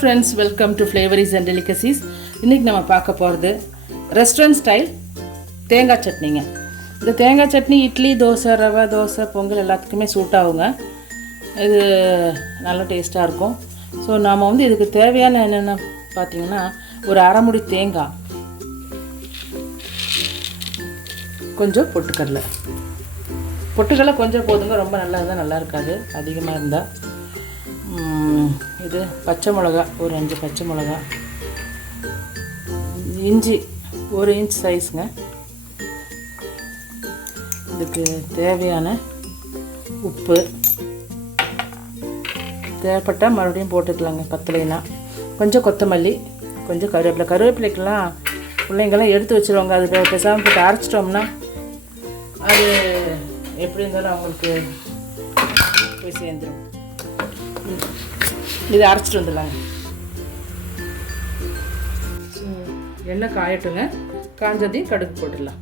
friends, welcome to Flavories and Delicacies. இன்னைக்கு நம்ம பார்க்க போகிறது ரெஸ்டாரண்ட் ஸ்டைல் தேங்காய் சட்னிங்க. இந்த தேங்காய் சட்னி இட்லி, தோசை, ரவை தோசை, பொங்கல் எல்லாத்துக்குமே சூட் ஆகுங்க. இது நல்ல டேஸ்ட்டாக இருக்கும். ஸோ நாம் வந்து இதுக்கு தேவையான என்னென்ன பார்த்தீங்கன்னா, ஒரு அரை முடி தேங்காய், கொஞ்சம் பொட்டுக்கடலை கொஞ்சம் போதுங்க, ரொம்ப நல்லா இருந்தால் நல்லா இருக்காது, அதிகமாக இருந்தால். இது பச்சை மிளகா, ஒரு 5 பச்சை மிளகா, இஞ்சி 1 இன்ச் சைஸுங்க. இதுக்கு தேவையான உப்பு, தேவைப்பட்டால் மறுபடியும் போட்டுக்கலாங்க பத்தலைனா. கொஞ்சம் கொத்தமல்லி, கொஞ்சம் கருவேப்பிலைக்கெல்லாம் பிள்ளைங்கள்லாம் எடுத்து வச்சுருவாங்க. அது பேசாமல் போட்டு அரைச்சிட்டோம்னா அது எப்படி இருந்தாலும் அவங்களுக்கு போய் சேர்ந்துடும். இதை அரைச்சிட்டு வந்துடலாங்க. எண்ணெய் காயட்டுங்க. காஞ்சதையும் கடுகு போட்டுடலாம்.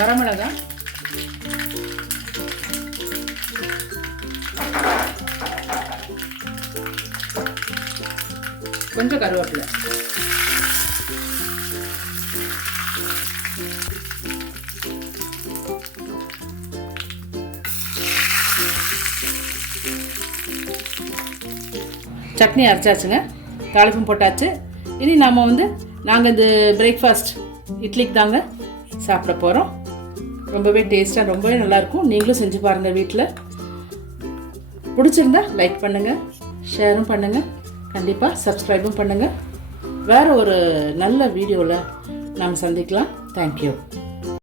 வரமிளகா, கொஞ்சம் கருவேப்பிலை, சட்னி அரைச்சாச்சுங்க, தாளிப்பும் போட்டாச்சு. இனி நாம் வந்து நாங்கள் இந்த பிரேக்ஃபாஸ்ட் இட்லிக்கு தாங்க சாப்பிட போகிறோம். ரொம்பவே டேஸ்ட்டாக, ரொம்பவே நல்லாயிருக்கும். நீங்களும் செஞ்சு பாருங்கள் வீட்டில். பிடிச்சிருந்தா லைக் பண்ணுங்கள், ஷேரும் பண்ணுங்கள், கண்டிப்பாக சப்ஸ்கிரைபும் பண்ணுங்கள். வேறு ஒரு நல்ல வீடியோவில் நாம் சந்திக்கலாம். தேங்க்யூ.